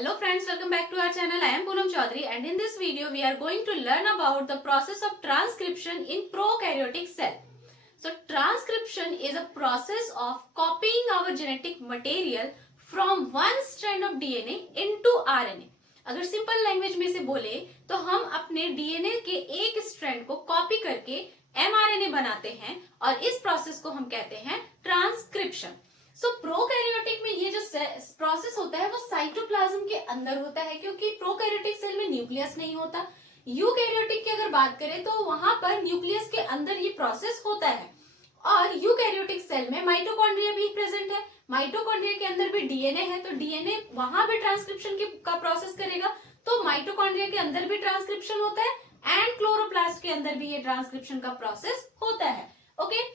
Hello friends, welcome back to our channel. I am Poonam Chaudhary and in this video we are going to learn about the process of transcription in prokaryotic cell. So transcription is a process of copying our genetic material from one strand of DNA into RNA. अगर simple language में से बोले तो हम अपने DNA के एक strand को कॉपी करके एमआरएनए बनाते हैं और इस प्रोसेस को हम कहते हैं ट्रांसक्रिप्शन. सो प्रोकैरियोटिक में ये जो प्रोसेस होता है वो साइटोप्लाज्म के अंदर होता है क्योंकि प्रोकैरियोटिक सेल में न्यूक्लियस नहीं होता. यूकैरियोटिक की अगर बात करें तो वहां पर न्यूक्लियस के अंदर ये प्रोसेस होता है और यूकैरियोटिक सेल में माइटोकॉन्ड्रिया भी प्रेजेंट है. माइटोकॉन्ड्रिया के अंदर भी डीएनए है तो डीएनए वहां भी ट्रांसक्रिप्शन का प्रोसेस करेगा. तो माइटोकॉन्ड्रिया के अंदर भी ट्रांसक्रिप्शन होता है एंड क्लोरोप्लास्ट के अंदर भी ये ट्रांसक्रिप्शन का प्रोसेस होता है. ओके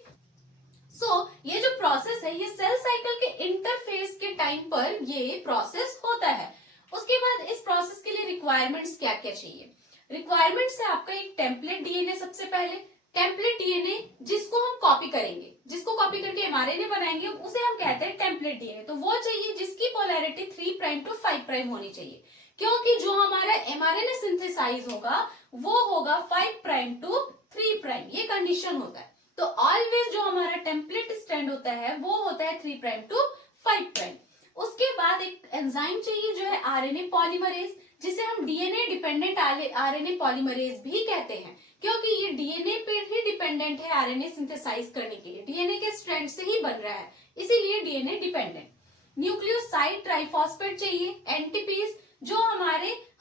ये जो प्रोसेस है ये सेल साइकिल के इंटरफेस के टाइम पर ये प्रोसेस होता है. उसके बाद इस प्रोसेस के लिए रिक्वायरमेंट्स क्या क्या चाहिए. रिक्वायरमेंट्स है आपका एक टेम्पलेट डीएनए. सबसे पहले टेम्पलेट डीएनए जिसको हम कॉपी करेंगे, जिसको कॉपी करके एमआरएनए बनाएंगे उसे हम कहते हैं टेम्पलेट डीएनए. तो वो चाहिए जिसकी पोलैरिटी 3 प्राइम टू 5 प्राइम होनी चाहिए क्योंकि जो हमारा एमआरएनए सिंथेसाइज होगा वो होगा 5 प्राइम टू 3 प्राइम. ये कंडीशन होता है. तो ऑलवेज जो हमारा टेम्पलेट स्ट्रैंड होता है वो होता है 3 प्राइम टू 5 प्राइम. उसके बाद एक एंजाइम चाहिए जो है आरएनए पॉलीमरेज, जिसे हम डीएनए डिपेंडेंट आरएनए पॉलीमरेज भी कहते हैं क्योंकि ये डीएनए पे ही डिपेंडेंट है आरएनए सिंथेसाइज करने के लिए. डीएनए के स्ट्रैंड से ही बन रहा है इसीलिए डीएनए डिपेंडेंट. न्यूक्लियोसाइड ट्राइफॉस्फेट चाहिए, एनटीपीज जो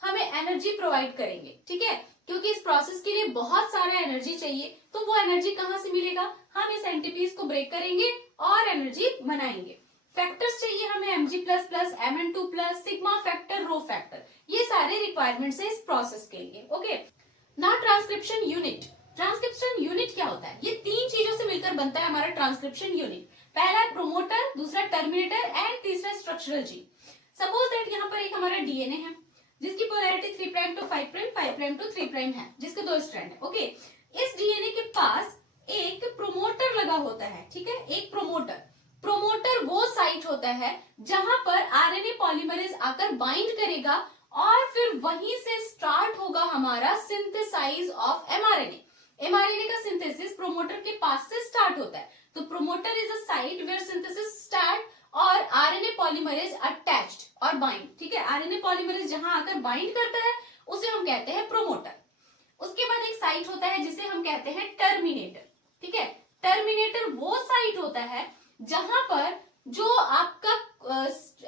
हमें एनर्जी प्रोवाइड करेंगे. ठीक है, क्योंकि इस प्रोसेस के लिए बहुत सारा एनर्जी चाहिए तो वो एनर्जी कहां से मिलेगा, हम इस एनटीपीज को ब्रेक करेंगे और एनर्जी बनाएंगे. फैक्टर्स चाहिए हमें Mg++, Mn2+, sigma factor, rho factor. ये सारे रिक्वायरमेंट्स है इस प्रोसेस के लिए. Okay, now transcription unit. Transcription unit क्या होता है? ये 3 चीजों से मिलकर बनता है हमारा ट्रांसक्रिप्शन यूनिट. पहला है प्रोमोटर, दूसरा टर्मिनेटर एंड तीसरा स्ट्रक्चरल जीन. सपोज दैट यहाँ पर एक हमारा डीएनए है जिसकी polarity 3 prime to 5 prime, 5 prime to 3 prime है, जिसके 2 स्ट्रैंड है. ओके, इस डीएनए के पास एक प्रोमोटर लगा होता है. ठीक है, एक प्रोमोटर वो साइट होता है जहां पर आरएनए पॉलीमरेज आकर बाइंड करेगा और फिर वहीं से स्टार्ट होगा हमारा सिंथेसाइज ऑफ एमआरएनए. एमआरएनए का सिंथेसिस प्रोमोटर के पास से स्टार्ट होता है. तो promoter is a site where synthesis start और आरएनए पॉलीमरेज अटैच्ड और बाइंड. ठीक है, आरएनए पॉलीमरेज जहां आकर बाइंड करता है उसे हम कहते हैं प्रोमोटर. उसके बाद एक साइट होता है जिसे हम कहते हैं टर्मिनेटर. ठीक है, टर्मिनेटर वो साइट होता है जहां पर जो आपका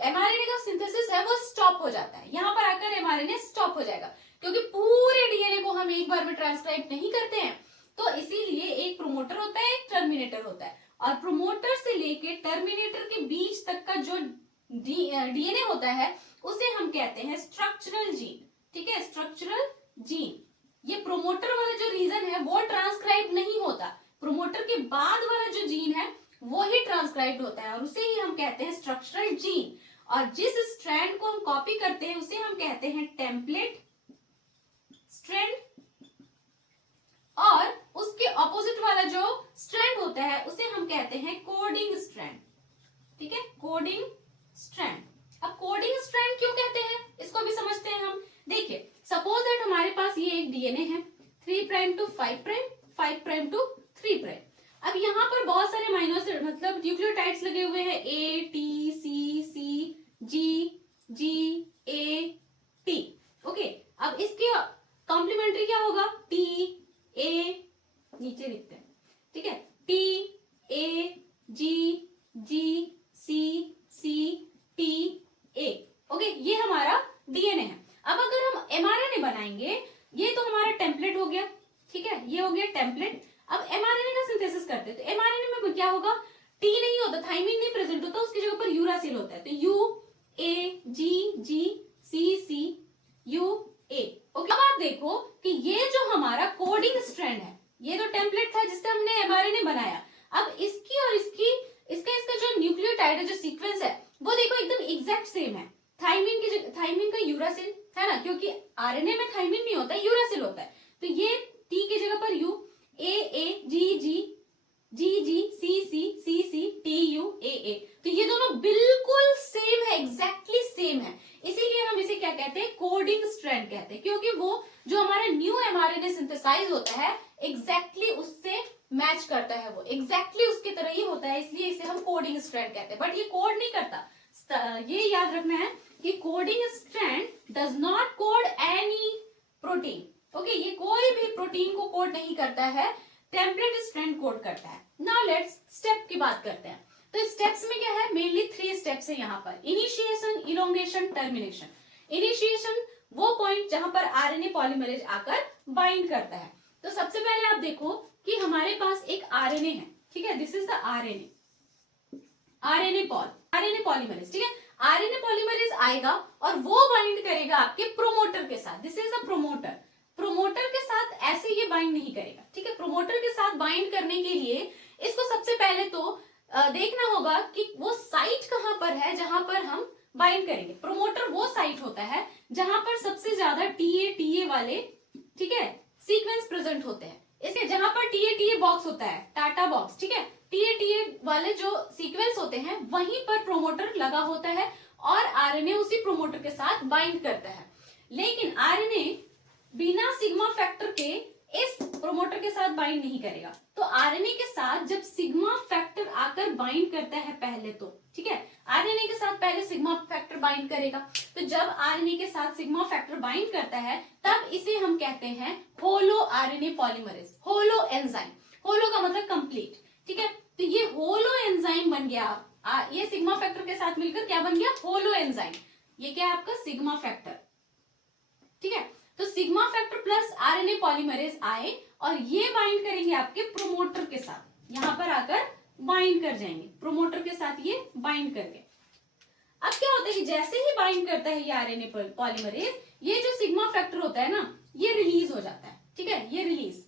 एमआरएनए का सिंथेसिस है वो स्टॉप हो जाता है. यहां पर आकर एमआरएनए स्टॉप हो जाएगा क्योंकि पूरे डीएनए को हम एक बार में ट्रांसक्राइब नहीं करते हैं. तो इसीलिए एक प्रोमोटर होता है, एक टर्मिनेटर होता है और प्रोमोटर से लेके टर्मिनेटर के बीच तक का जो डीएनए होता है उसे हम कहते हैं स्ट्रक्चरल जीन. ठीक है, स्ट्रक्चरल जीन. ये प्रोमोटर वाला जो रीजन है वो ट्रांसक्राइब नहीं होता, प्रोमोटर के बाद वाला जो जीन है वो ही ट्रांसक्राइब होता है और उसे ही हम कहते हैं स्ट्रक्चरल जीन. और जिस स्ट्रैंड को हम कॉपी करते हैं उसे हम कहते हैं टेम्पलेट स्ट्रैंड और उसके ऑपोजिट वाला जो स्ट्रैंड होता है उसे हम कहते हैं कोडिंग स्ट्रैंड. ठीक है, कोडिंग स्ट्रैंड. अब कोडिंग स्ट्रैंड क्यों कहते हैं इसको भी समझते हैं हम. देखिए, सपोज दैट हमारे पास ये एक डीएनए है 3 prime to 5 prime, 5 prime to 3 prime. अब यहाँ पर बहुत सारे माइनोसिड मतलब न्यूक्लियोटाइड्स लगे हुए हैं A, T, C, C, G, G, A, T. Okay, अब इसके कॉम्प्लीमेंट्री क्या होगा, T, A, नीचे लिखते हैं. ठीक है, T, A, G, G, C, C, T, A. Okay, ये हमारा डीएनए है. अब अगर हम एमआरएनए बनाएंगे, ये तो हमारा टेम्पलेट हो गया. ठीक है, ये हो गया टेम्पलेट. अब एमआरएनए का सिंथेसिस करते हैं तो एमआरएनए में क्या होगा, टी नहीं होता, थाइमिन नहीं प्रेजेंट होता, उसकी जगह पर यूरासिल होता है. तो U A G G C C U A. ओके, अब आप देखो कि ये जो हमारा कोडिंग स्ट्रैंड है, ये तो टेम्पलेट था जिससे हमने एमआरएनए बनाया. अब इसकी और इसका जो न्यूक्लियोटाइड है, जो सीक्वेंस है वो देखो एकदम एग्जैक्ट सेम है. थाइमिन का यूरासिल है ना, क्योंकि आरएनए में थाइमिन नहीं होता, यूरासिल होता है. तो ये टी की जगह पर U, A G G G G C C C C T U A. तो ये दोनों बिल्कुल सेम है, एग्जैक्टली सेम है, इसीलिए हम इसे कहते हैं कोडिंग स्ट्रैंड कहते हैं, क्योंकि वो जो हमारा न्यू एमआरएनए सिंथेसाइज होता है एग्जैक्टली उससे मैच करता है, वो एग्जैक्टली उसकी तरह ही होता है, इसलिए इसे हम कोडिंग स्ट्रैंड कहते हैं। बट ये कोड नहीं करता, ये याद रखना है कि coding strand does not code any protein. Okay, ये कोई भी प्रोटीन को कोड नहीं करता है, टेम्पलेट स्ट्रैंड कोड करता है। नाउ लेट्स स्टेप की बात करते हैं। तो स्टेप्स में क्या है, मेनली 3 स्टेप्स है यहाँ पर, इनिशिएशन, इलोंगेशन, टर्मिनेशन। इनिशिएशन वो पॉइंट जहां पर आरएनए पॉलीमरेज आकर बाइंड करता है। तो सबसे पहले आप देखो कि हमारे पास एक आरएनए है, ठीक है, this is the RNA, RNA polymerase, ठीक है। आरएनए पॉलीमरेज आएगा और वो बाइंड करेगा आपके प्रोमोटर के साथ, this is the promoter. Promoter के साथ ऐसे ये बाइंड नहीं करेगा, ठीक है। प्रोमोटर के साथ बाइंड करने के लिए इसको सबसे पहले तो देखना होगा कि वो साइट कहां पर है जहां पर हम बाइंड करेंगे। प्रोमोटर वो साइट होता है जहां पर सबसे ज्यादा टीए वाले, ठीक है, सीक्वेंस प्रेजेंट होते हैं। इसके जहां पर टीए बॉक्स होता है, टाटा बॉक्स, ठीक है, टीए वाले जो सीक्वेंस होते हैं वहीं पर प्रोमोटर लगा होता है और आरएनए उसी प्रोमोटर के साथ बाइंड करता है। लेकिन आरएनए बिना सिग्मा फैक्टर के इस प्रोमोटर के साथ बाइंड नहीं करेगा। तो आरएनए के साथ जब सिग्मा फैक्टर आकर बाइंड करता है पहले, तो ठीक है, आरएनए के साथ पहले सिग्मा फैक्टर बाइंड करेगा। तो जब आरएनए के साथ सिग्मा फैक्टर बाइंड करता है तब इसे हम कहते हैं होलो आरएनए पॉलीमरेज, होलो एंजाइम। होलो का मतलब कंप्लीट, ठीक है। तो ये होलो एंजाइम बन गया, ये सिग्मा फैक्टर के साथ मिलकर क्या बन गया, होलो एंजाइम। ये क्या है आपका सिग्मा फैक्टर, ठीक है। तो sigma factor plus RNA polymerase आए और ये बाइंड करेंगे आपके प्रोमोटर के साथ, यहां पर आकर बाइंड कर जाएंगे प्रोमोटर के साथ, ये बाइंड करके। अब क्या होता है कि जैसे ही बाइंड करता है ये आरएनए पॉलीमरेज, ये जो सिग्मा फैक्टर होता है ना, ये रिलीज हो जाता है, ठीक है। ये रिलीज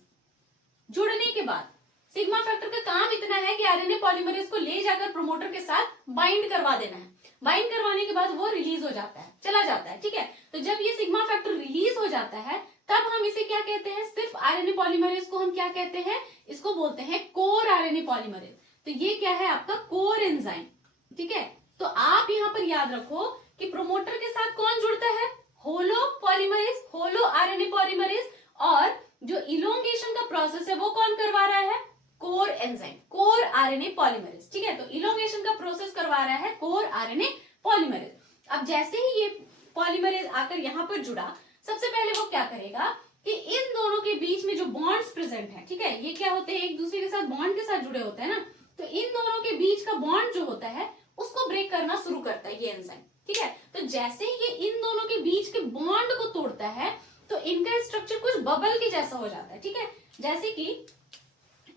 जुड़ने के बाद सिग्मा फैक्टर का काम इतना है कि आरएनए पॉलीमरेज को ले जाकर प्रोमोटर के साथ बाइंड करवा देना है। बाइंड करवाने के बाद वो रिलीज हो जाता है, चला जाता है, ठीक है। तो जब ये सिग्मा फैक्टर रिलीज हो जाता है तब हम इसे क्या कहते हैं, सिर्फ आरएनए पॉलीमरेज को हम क्या कहते हैं, इसको बोलते हैं कोर आरएनए पॉलीमरेज। तो ये क्या है आपका कोर एंजाइम, ठीक है। तो आप यहाँ पर याद रखो कि प्रोमोटर के साथ कौन जुड़ता है, होलो पॉलीमरेज, होलो आरएनए पॉलीमरेज, और जो इलोंगेशन का प्रोसेस है वो कौन करवा रहा है, core enzyme, core RNA polymerase, ठीक है। तो इलोंगेशन का प्रोसेस करवा रहा है कोर आरएनए पॉलीमरेज। अब जैसे ही ये पॉलीमरेज आकर यहाँ पर जुड़ा, सबसे पहले वो क्या करेगा कि इन दोनों के बीच में जो बॉन्ड्स प्रेजेंट है, ठीक है, ये क्या होते हैं, एक दूसरे के साथ बॉन्ड के साथ जुड़े होते हैं ना, तो इन दोनों के बीच का बॉन्ड जो होता है उसको ब्रेक करना शुरू करता है ये एंजाइम, ठीक है। तो जैसे ही ये इन दोनों के बीच के बॉन्ड को तोड़ता है तो इनका स्ट्रक्चर कुछ बबल के जैसा हो जाता है, ठीक है। जैसे कि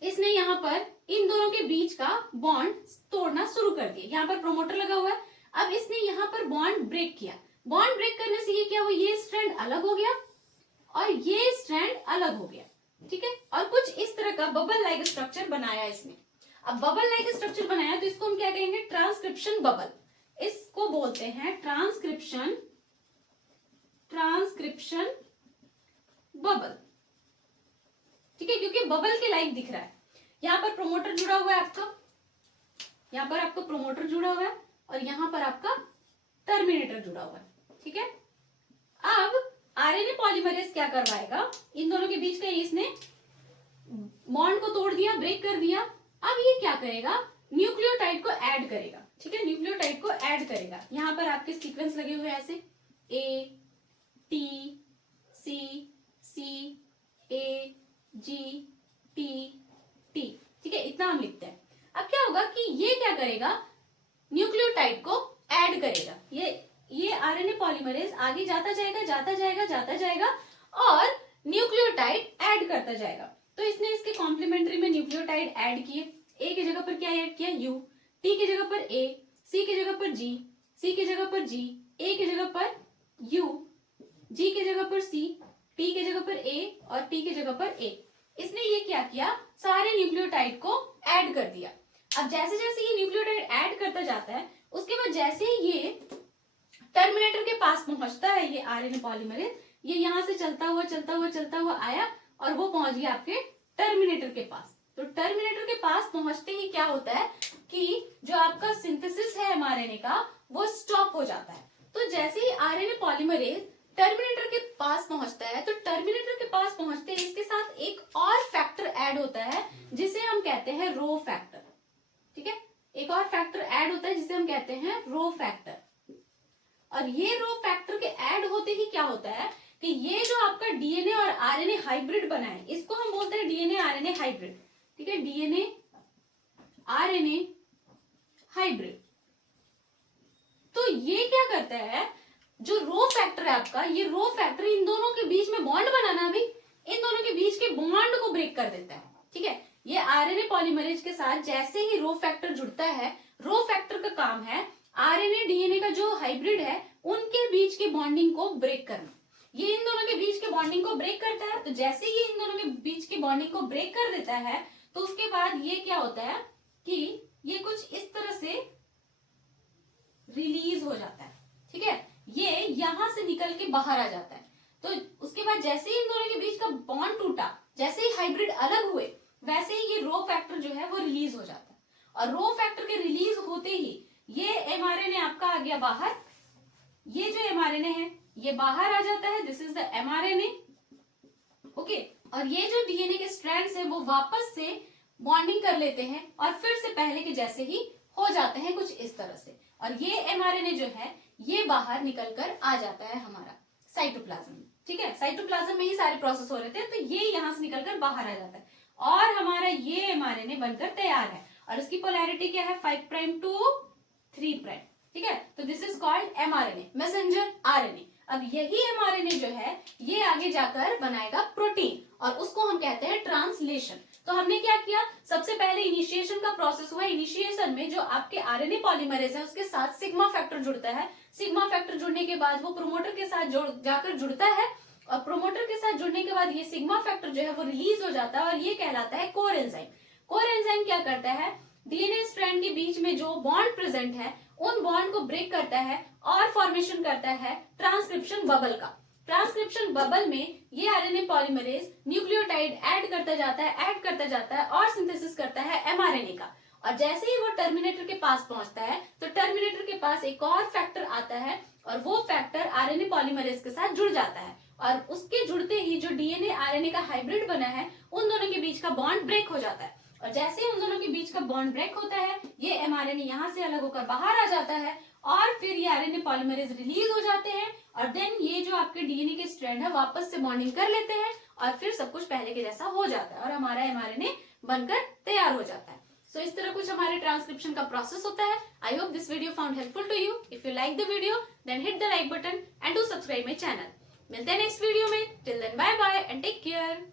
इसने यहाँ पर इन दोनों के बीच का बॉन्ड तोड़ना शुरू कर दिया, यहाँ पर प्रोमोटर लगा हुआ है, अब इसने यहाँ पर बॉन्ड ब्रेक किया। बॉन्ड ब्रेक करने से ये क्या हुआ, ये स्ट्रैंड अलग हो गया और ये स्ट्रैंड अलग हो गया, ठीक है। और कुछ इस तरह का बबल लाइक स्ट्रक्चर बनाया इसने। अब बबल लाइक स्ट्रक्चर बनाया तो इसको हम क्या कहेंगे, ट्रांसक्रिप्शन बबल, इसको बोलते हैं ट्रांसक्रिप्शन बबल, ठीक है, क्योंकि बबल के लाइक दिख रहा है। यहाँ पर प्रोमोटर जुड़ा हुआ है आपका, यहाँ पर आपका प्रोमोटर जुड़ा हुआ है और यहाँ पर आपका टर्मिनेटर जुड़ा हुआ है, ठीक है। अब आरएनए पॉलीमरेज क्या करवाएगा, इन दोनों के बीच का इसने बॉन्ड को तोड़ दिया, ब्रेक कर दिया। अब ये क्या करेगा, न्यूक्लियोटाइड को ऐड करेगा, ठीक है, न्यूक्लियोटाइड को ऐड करेगा। यहाँ पर आपके सीक्वेंस लगे हुए ऐसे A T C C A G T T, ठीक है, इतना हम लिखते हैं। अब क्या होगा कि ये क्या करेगा, न्यूक्लियोटाइड को ऐड करेगा। ये आरएनए पॉलीमरेज आगे जाता जाएगा और न्यूक्लियोटाइड ऐड करता जाएगा। तो इसने इसके कॉम्प्लीमेंट्री में न्यूक्लियोटाइड ऐड किए। ए की जगह पर क्या ऐड किया, यू, टी की जगह पर ए, सी की जगह पर जी, सी की जगह पर जी, ए की जगह पर यू, जी की जगह पर सी, टी की जगह पर ए और टी की जगह पर ए। इसने ये क्या किया, सारे न्यूक्लियोटाइड को ऐड कर दिया। अब जैसे जैसे ये न्यूक्लियोटाइड ऐड करता जाता है, उसके बाद जैसे ही ये टर्मिनेटर के पास पहुंचता है, ये आरएनए पॉलीमरेज, ये यहां से चलता हुआ आया और वो पहुंच गया आपके टर्मिनेटर के पास। तो टर्मिनेटर के पास पहुंचते ही क्या होता है कि जो आपका सिंथेसिस है एमआरएनए का वो स्टॉप हो जाता है। तो जैसे ही आरएनए पॉलीमरेज टर्मिनेटर के पास पहुंचता है, तो टर्मिनेटर के पास पहुंचते ही इसके साथ एक और फैक्टर ऐड होता है जिसे हम कहते हैं रो फैक्टर। ठीक है, एक और फैक्टर ऐड होता है जिसे हम कहते हैं रो फैक्टर। और ये रो फैक्टर के ऐड होते ही क्या होता है कि ये जो आपका डीएनए और आरएनए हाइब्रिड बना है, इसको हम बोलते हैं डीएनए आरएनए हाइब्रिड। ठीक है, डीएनए आरएनए हाइब्रिड। तो ये क्या करता है, जो रो फैक्टर है आपका, ये रो फैक्टर इन दोनों के बीच में बॉन्ड बनाना, भी इन दोनों के बीच के बॉन्ड को ब्रेक कर देता है। ठीक है, ये आरएनए पॉलीमरेज के साथ जैसे ही रो फैक्टर जुड़ता है, रो फैक्टर का काम है आरएनए डीएनए का जो हाइब्रिड है उनके बीच की बॉन्डिंग को ब्रेक करना। ये इन दोनों के बीच के बॉन्डिंग को ब्रेक करता है। तो जैसे ही इन दोनों के बीच की बॉन्डिंग को ब्रेक कर देता है, तो उसके बाद ये क्या होता है कि ये कुछ इस तरह से रिलीज हो जाता है। ठीक है, ये यहां से निकल के बाहर आ जाता है। तो उसके बाद जैसे ही इन दोनों के बीच का बॉन्ड टूटा, जैसे ही हाइब्रिड अलग हुए, वैसे ही ये रो फैक्टर जो है वो रिलीज हो जाता है। और रो फैक्टर के रिलीज होते ही ये एमआरएनए आपका आ गया बाहर। ये जो एमआरएनए है ये बाहर आ जाता है, this is the mRNA. Okay, और ये जो डीएनए के स्ट्रैंड्स है वो वापस से बॉन्डिंग कर लेते हैं और फिर से पहले के जैसे ही हो जाते हैं कुछ इस तरह से। और ये एमआरएनए जो है ये बाहर निकलकर आ जाता है हमारा साइटोप्लाज्म में। ठीक है, साइटोप्लाज्म में ही सारे प्रोसेस हो रहे थे, तो ये यहां से निकलकर बाहर आ जाता है और हमारा ये एमआरएनए बनकर तैयार है। और इसकी पोलैरिटी क्या है, 5 प्राइम टू 3 प्राइम। ठीक है, तो this is called mRNA, messenger RNA. अब यही एमआरएनए जो है ये आगे जाकर बनाएगा प्रोटीन और उसको हम कहते हैं ट्रांसलेशन। तो हमने क्या किया, सबसे पहले इनिशिएशन का प्रोसेस हुआ। इनिशिएशन में जो आपके आरएनए पॉलीमरेज है उसके साथ सिग्मा फैक्टर जुड़ता है। सिग्मा फैक्टर जुड़ने के बाद वो प्रोमोटर के साथ जाकर जुड़ता है और प्रोमोटर के साथ जुड़ने के बाद ये सिग्मा फैक्टर जो है वो रिलीज हो जाता है और ये कहलाता है कोर एंजाइम। कोर एंजाइम क्या करता है, डीएनए स्ट्रैंड के बीच में जो बॉन्ड प्रेजेंट है उन बॉन्ड को ब्रेक करता है और फॉर्मेशन करता है ट्रांसक्रिप्शन बबल का। ट्रांसक्रिप्शन बबल में ये आरएनए पॉलीमरेज न्यूक्लियोटाइड ऐड करता जाता है और सिंथेसिस करता है एमआरएनए का। और जैसे ही वो टर्मिनेटर के पास पहुंचता है तो टर्मिनेटर के पास एक और फैक्टर आता है और वो फैक्टर आरएनए पॉलीमरेज के साथ जुड़ जाता है और उसके जुड़ते ही जो डीएनए आरएनए का हाइब्रिड बना है उन दोनों के बीच का बॉन्ड ब्रेक हो जाता है। और जैसे ही उन दोनों के बीच का बॉन्ड ब्रेक होता है ये एमआरएनए यहाँ से अलग होकर बाहर आ जाता है और फिर ये आरएनए पॉलीमरेज रिलीज हो जाते हैं और देन ये जो आपके डीएनए के स्ट्रैंड है वापस से बॉन्डिंग कर लेते हैं और फिर सब कुछ पहले के जैसा हो जाता है और हमारा एमआरएनए बनकर तैयार हो जाता है। सो इस तरह कुछ हमारे ट्रांसक्रिप्शन का प्रोसेस होता है। I hope this video found helpful to you. If you like the video then hit the like button and do subscribe my channel. मिलते हैं नेक्स्ट वीडियो में। Till then bye bye and take care.